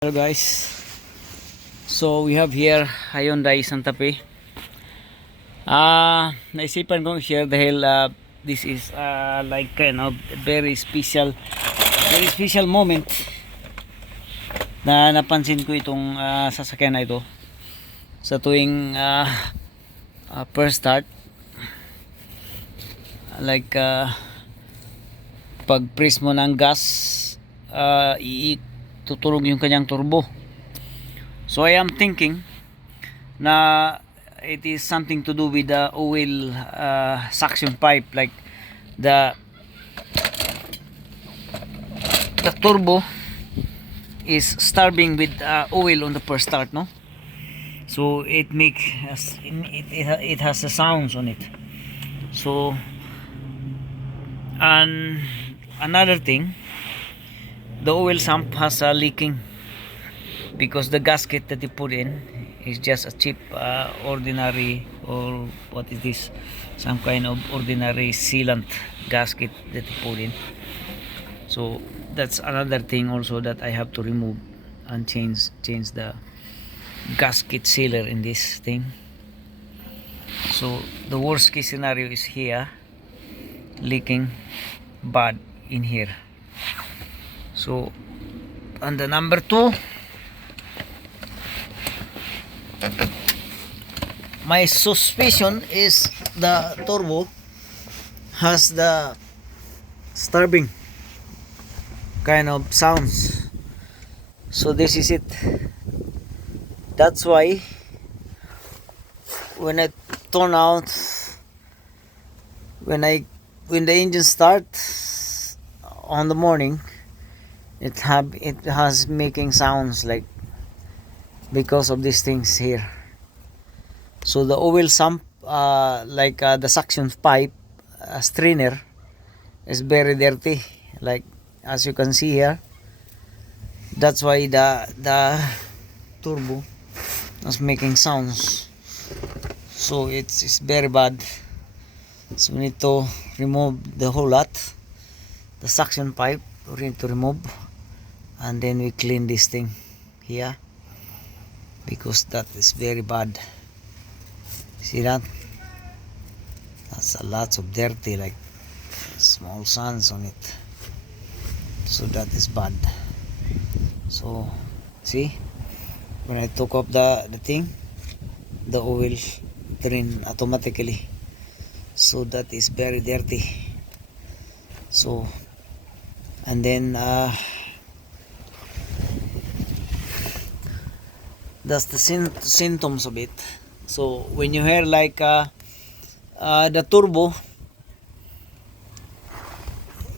Hello guys, so we have here Hyundai Santa Fe. Naisipan kong share dahil this is like very special moment na napansin ko itong sasakyan na ito sa tuwing first start, like pag press mo ng gas, tutulog yung kanyang turbo. So I am thinking na it is something to do with the oil suction pipe, like the turbo is starving with oil on the first start, no? So it has the sounds on it. So, and another thing, the oil sump has a leaking because the gasket that you put in is just a cheap ordinary, or what is this, some kind of ordinary sealant gasket that you put in. So that's another thing also that I have to remove and change the gasket sealer in this thing. So the worst case scenario is here, leaking bad in here. So, and the number two, my suspicion is the turbo has the starving kind of sounds. So this is it. That's why when I turn out, when the engine starts on the morning, it has making sounds like because of these things here. So the oil sump, the suction pipe strainer is very dirty, like as you can see here. That's why the turbo is making sounds. So it's very bad. So we need to remove the whole lot, the suction pipe we need to remove, and then we clean this thing here because that is very bad. See that? That's a lot of dirty, like small sands on it. So that is bad. So see, when I took up the thing, the oil drain automatically. So that is very dirty. So, and then that's the symptoms of it. So when you hear like the turbo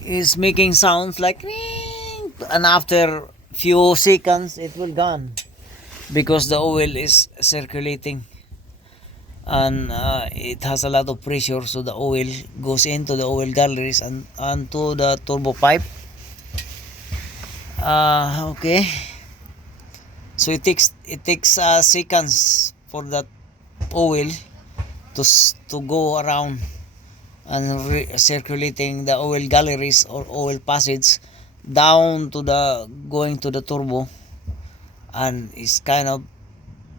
is making sounds like ring, and after few seconds it will gone because the oil is circulating, and it has a lot of pressure, so the oil goes into the oil galleries and onto the turbo pipe. Okay, so it takes seconds for that oil to go around and circulating the oil galleries or oil passage down to the going to the turbo, and it's kind of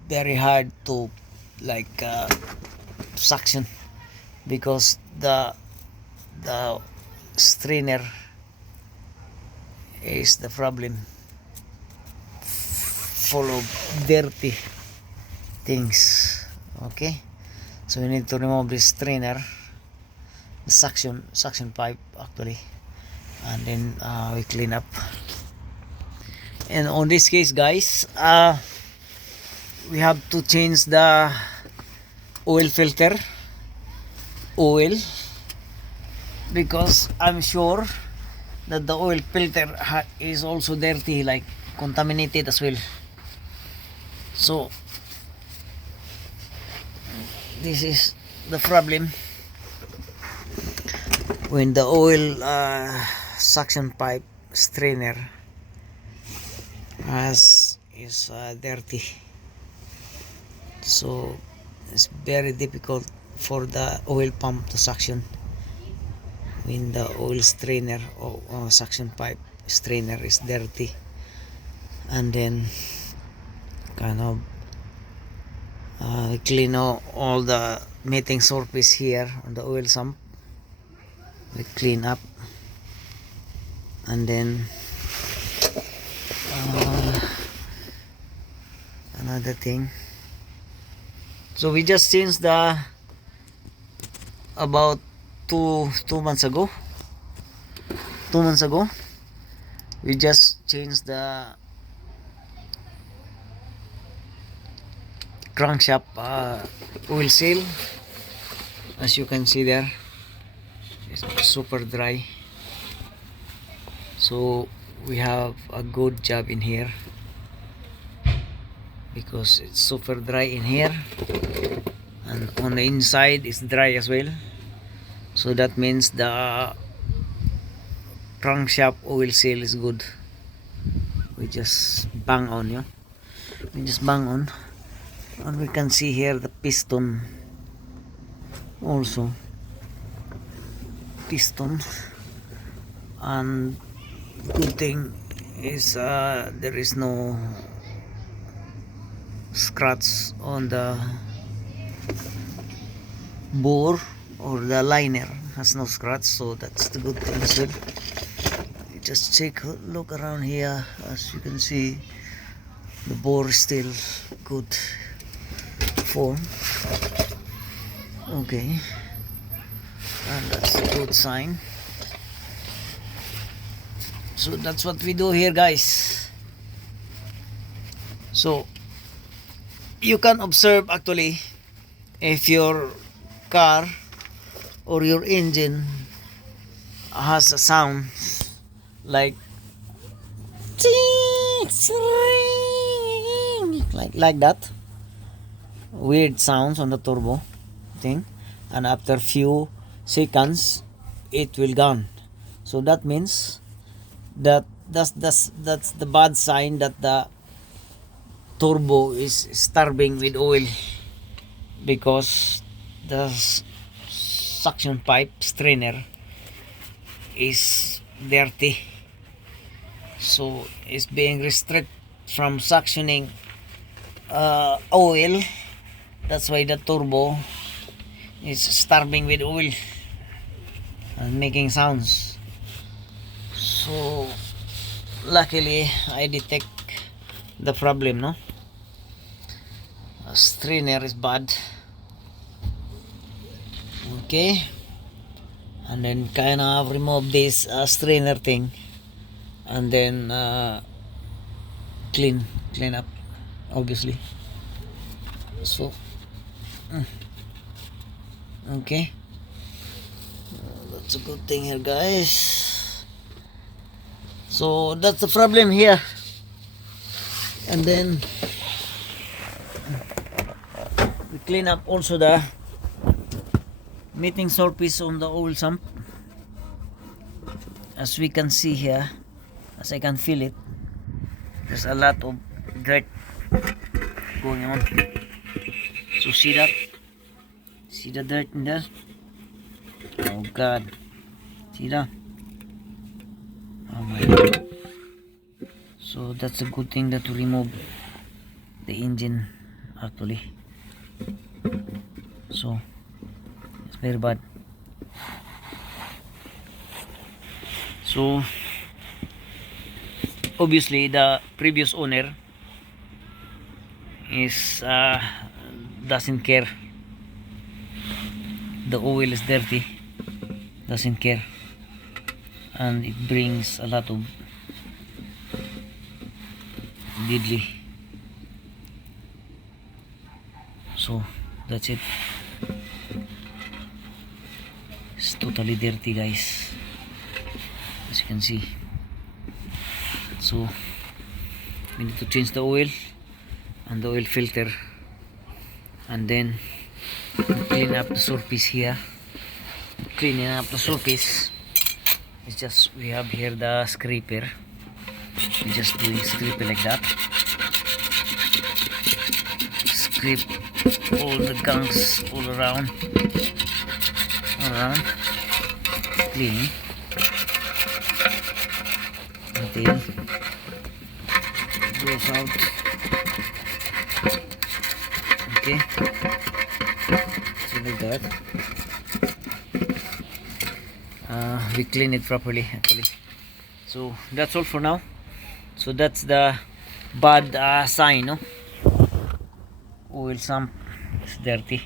very hard to like suction because the strainer is the problem, full of dirty things. Okay, so we need to remove this strainer, the suction pipe actually, and then we clean up. And on this case guys, we have to change the oil filter oil because I'm sure that the oil filter is also dirty, like contaminated as well. So this is the problem when the oil suction pipe strainer is dirty. So it's very difficult for the oil pump to suction when the oil strainer or suction pipe strainer is dirty. and then kind of clean all the mating surface here on the oil sump. We clean up, and then another thing, so we just changed the about two months ago we just changed the crankshaft oil seal. As you can see there, it's super dry, so we have a good job in here because it's super dry in here, and on the inside it's dry as well. So that means the crankshaft oil seal is good. We just bang on, and we can see here the piston also, and good thing is there is no scratch on the bore, or the liner has no scratch, so that's the good thing as well. You just take a look around here. As you can see, the bore is still good form. Okay, and that's a good sign. So that's what we do here, guys. So you can observe actually if your car or your engine has a sound like like that, weird sounds on the turbo thing, and after few seconds it will gone. So that means that's the bad sign that the turbo is starving with oil, because the suction pipe strainer is dirty, so it's being restricted from suctioning oil. That's why the turbo is starving with oil and making sounds. So luckily I detect the problem, no? Strainer is bad. Okay, and then kind of remove this strainer thing, and then clean up, obviously. So okay, that's a good thing here, guys. So that's the problem here, and then we clean up also the mating surface on the oil sump. As we can see here, as I can feel it, there's a lot of dirt going on. So see that? See the dirt in there? Oh God! See that? Oh my God! So that's a good thing that to remove the engine actually. So it's very bad. So obviously the previous owner is doesn't care. The oil is dirty, doesn't care, and it brings a lot of deadly. So that's it. It's totally dirty, guys, as you can see. So we need to change the oil and the oil filter, and then clean up the surface here. Cleaning up the surface is just, we have here the scraper. We just doing scraper like that. Scrape all the gunks all around, clean until goes out. Okay, so like that. We clean it properly actually. So that's all for now. So that's the bad sign, no? Oil sump is dirty.